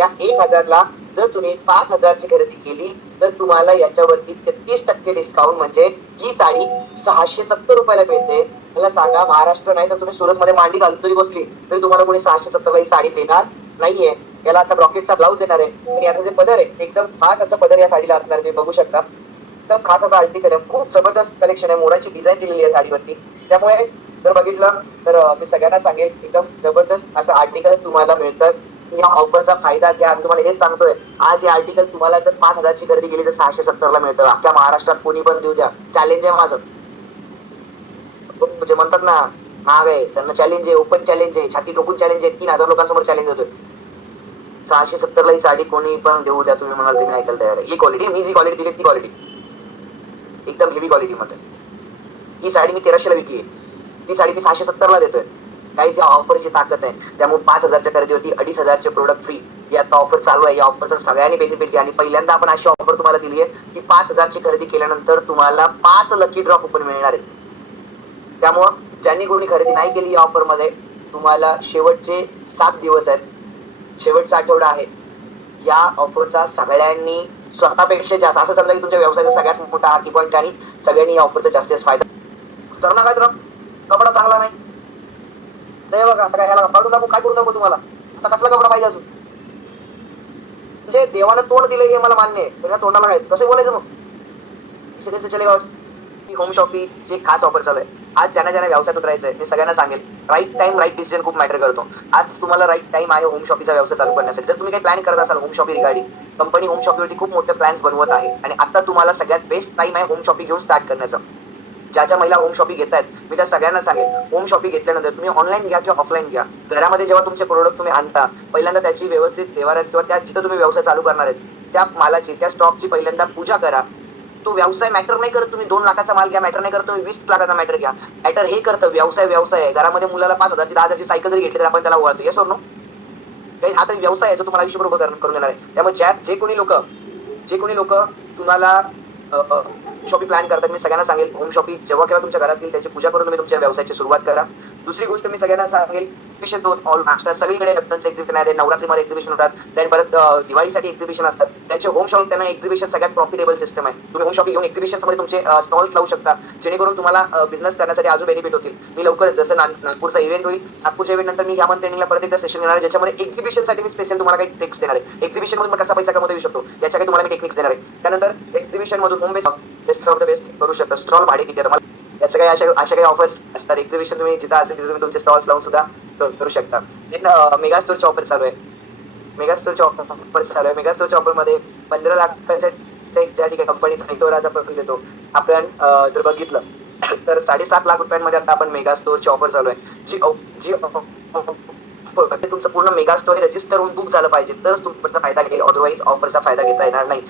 या 1,000ला जर तुम्ही 5,000ची खरेदी केली तर तुम्हाला याच्यावरती 33% डिस्काउंट म्हणजे ही साडी 670 रुपयाला मिळते. मला सांगा, महाराष्ट्र नाही तर तुम्ही सुरतमध्ये मांडी घालून जरी बसली तरी तुम्हाला कोणी 670 ला ही साडी देणार नाहीये. याला असा ब्रॉकेटचा ब्लाऊज येणार आहे आणि याचा जे पदर आहे एकदम खास असा पदर या साडीला असणार आहे. तुम्ही बघू शकता एकदम खास असा आर्टिकल आहे. खूप जबरदस्त कलेक्शन आहे. मोराची डिझाईन दिलेली आहे साडीवरती. त्यामुळे जर बघितलं तर मी सगळ्यांना सांगेल एकदम जबरदस्त असं आर्टिकल तुम्हाला मिळतं. या ऑफरचा फायदा घ्या. मी तुम्हाला हेच सांगतोय, आज हे आर्टिकल तुम्हाला जर 5,000ची खरेदी केली तर 670 ला मिळतं. अख्ख्या महाराष्ट्रात कोणी पण देऊ द्या. चॅलेंज आहे माझं. म्हणजे म्हणतात ना, महाग आहे त्यांना चॅलेंज आहे, ओपन चॅलेंज आहे, छाती ठोकून चॅलेंज आहे. 3,000 लोकांसमोर चॅलेंज होतोय. 670 ला ही साडी कोणी पण देऊ द्या. तुम्ही म्हणाल तुम्ही ऐकायला तयार आहे. ही क्वालिटी, मी जी क्वालिटी दिली ती क्वालिटी एकदम हेवी क्वालिटी मध्ये. ही साडी मी 1300 ला विकली आहे. ती साडी मी 670 ला देतोय. काही जी ऑफरची ताकद आहे. त्यामुळे 5,000च्या खरेदीवरती 2,500चे प्रोडक्ट फ्री. ही आता ऑफर चालू आहे. या ऑफरचा सगळ्यांनी बेनिफिट घ्या. आणि पहिल्यांदा आपण अशी ऑफर तुम्हाला दिली आहे की 5,000ची खरेदी केल्यानंतर तुम्हाला 5 लकी ड्रॉ कुपन मिळणार आहे. त्यामुळं ज्यांनी कोणी खरेदी नाही केली या ऑफर मध्ये, तुम्हाला शेवटचे 7 दिवस आहेत, शेवटचा आठवडा आहे. या ऑफरचा सगळ्यांनी स्वतःपेक्षा जास्त, असं समजा की तुमच्या व्यवसायाचा सगळ्यात मोठा हा की पॉईंट आणि सगळ्यांनी या ऑफरचा जास्तीत फायदा तर ना. काय तर कपडा चांगला नाही ते बघा. आता काय ह्याला पाडून दाखवू, काय करून दाखवू तुम्हाला? आता कसला कपडा पाहिजे अजून? म्हणजे देवानं तोंड दिलं हे मला मान्य आहे, पण या तोंडाला काय कसं बोलायचं मग? इसे चलेगा. होम शॉपिंगची खास ऑफर चालू आहे. आज ज्यांना ज्यांना व्यवसायात उतरायचंय मी सगळ्यांना सांगेल, राईट टाइम राईट डिसिजन खूप मॅटर करतो. आज तुम्हाला राईट टाइम आहे होम शॉपिंगचा व्यवसाय चालू करण्यासाठी. जर तुम्ही काही प्लॅन करत असाल home shopping regarding, company home शॉपिंगवरती खूप मोठे प्लॅन्स बनवत आहे आणि आता तुम्हाला सगळ्यात बेस्ट टाइम आहे होम शॉपिंग घेऊन स्टार्ट करण्याचा. ज्या महिला होम शॉपिंग घेत आहेत मी त्या सगळ्यांना सांगेल, होम शॉपिंग घेतल्यानंतर तुम्ही ऑनलाईन घ्या किंवा ऑफलाईन घ्या, घरामध्ये जेव्हा तुमचे प्रोडक्ट तुम्ही आणता पहिल्यांदा त्याची व्यवस्थित व्यवहार किंवा त्या जिथं तुम्ही व्यवसाय चालू करणार आहेत त्या मालाची, त्या स्टॉकची पहिल्यांदा पूजा करा. तो व्यवसाय मॅटर नाही करत तुम्ही 2 लाखाचा माल घ्या, मॅटर नाही करत तुम्ही 20 लाखाचा मॅटर घ्या. मॅटर हे करतं व्यवसाय व्यवसाय आहे. घरामध्ये मुलाला 5,000ची 10,000ची सायकल जरी घेतली तर आपण त्याला ओळखतो. Yes or no? हा तर व्यवसाय आहे जो तुम्हाला आयुष्यभर उभं करून देणार आहे. त्यामुळे जे कोणी लोक तुम्हाला शॉपिंग प्लॅन करतात मी सगळ्यांना सांगेल, होम शॉपिंग जेव्हा केव्हा तुमच्या घरात येईल त्याची पूजा करून तुम्ही तुमच्या व्यवसायाची सुरुवात करा. दुसरी गोष्ट मी सगळ्यांना सांगेल, एक्झिबिशन 2 ऑल महाराष्ट्रात सगळीकडे रत्नांचे एक्झिबिशन आहे. नवरात्रीमध्ये एक्झिबिशन होतात, देन परत दिवाळीसाठी एक्झिबिशन असतात. त्यांचे होम शॉपिंग त्यांना एक्झिबिशन सगळ्यात प्रॉफिटेबल सिस्टम आहे. तुम्ही होम शॉपिंग घेऊन एक्झिबिशन मध्ये तुमचे स्टॉल्स लावू शकता, जेणेकरून तुम्हाला बिझनेस करण्यासाठी अजून बेनिफिट होतील. मी लवकरच जसं नागपूरचा इव्हेंट होईल, नागपूरच्या इव्हेंट नंतर मी ह्या मंथ एंडिंगला परत एकदा सेशन घेणार आहे ज्याच्यामध्ये एक्झिबिशनसाठी मी स्पेशल तुम्हाला काही टिप्स देणार आहे. एक्झिबिशन मधून कसा पैसा कमवता येऊ शकतो याच्या काही तुम्हाला मी टेक्निक्स देणार आहे. त्यानंतर एक्झिबिशन मधून home best of the best करू शकता. स्टॉल भाडे किती आहे याचं काही अशा काही ऑफर्स असतात. एक्झिबिशन तुम्ही जिथं असेल तिथे तुम्ही तुमचे स्टॉल्स लावून सुद्धा करू शकता. मेगा स्टोरची ऑफर चालू आहे. मेगा स्टोरच्या ऑफर मध्ये 15 लाखाच्या ज्या ठिकाणी कंपनीचा इतोराज आपण देतो. आपण जर बघितलं तर 7.5 लाख रुपयांमध्ये आता आपण मेगा स्टोरची ऑफर चालू आहे. जी तुमचं पूर्ण मेगा स्टोर रजिस्टर होऊन बुक झालं पाहिजे तरच तुमचा फायदा घेईल, अदरवाईज ऑफरचा फायदा घेता येणार नाही.